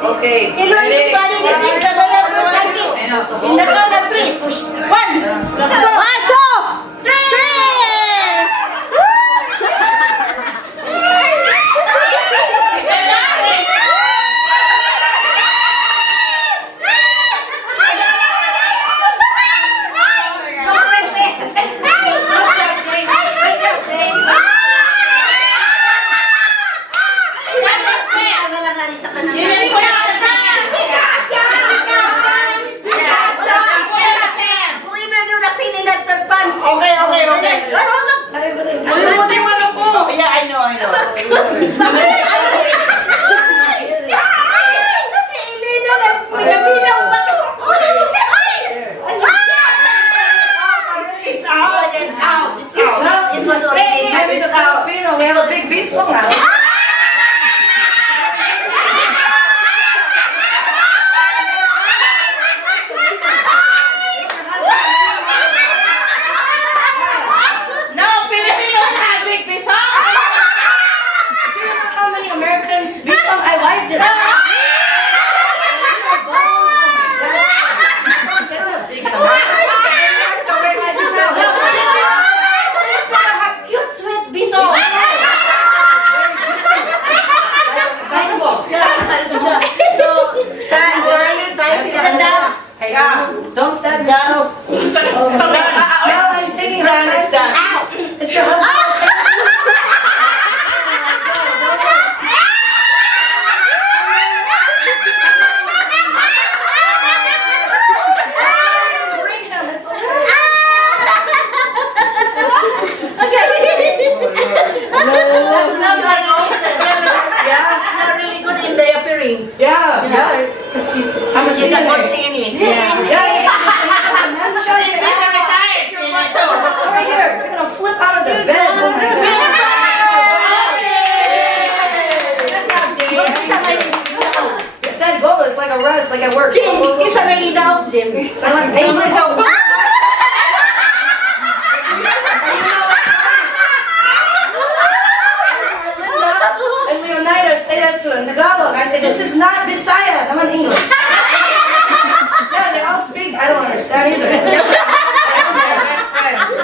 Okay. Hello, everybody. This is the Tagalog practice. In the count of 3. 1, 2, We have a big beat song now. No, Filipino have big beat song. Do you know how many American beat song I like it? Cute, sweet beat song. Don't stand down. Now I'm taking her pants out. It's your husband. Bring him. It's okay. That smells like roses. Yeah. Not really good in the appearing. Yeah. Because she's I'm a She's a good singer. singer. Yeah. she's a retired singer too. Over here. You're gonna flip out of the bed. Oh my God. You said go. It's like a rush, like at work. Jim, isa na yung daw, Jim. So I'm like, English. And Leonidas say that to him. Tagalog. I say, this is not Bisaya. I'm on English. Yeah, they all speak. I don't understand either.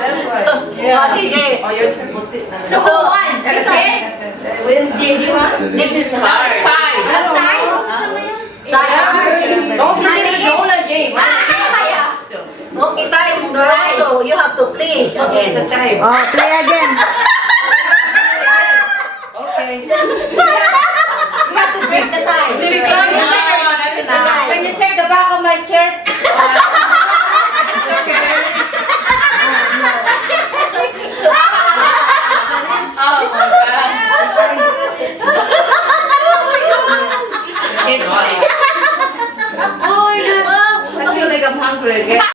That's why. Yeah. Sige. Oh, your turn. So who won? Did you want? This is hard. Five. I don't know. Don't forget the donut game. Okay, time. So you have to play. What's the time? Oh, play again. Okay. You have to break the time. Civic line. Can you take the back of my shirt? Oh my God. It's like, I feel like I'm hungry again.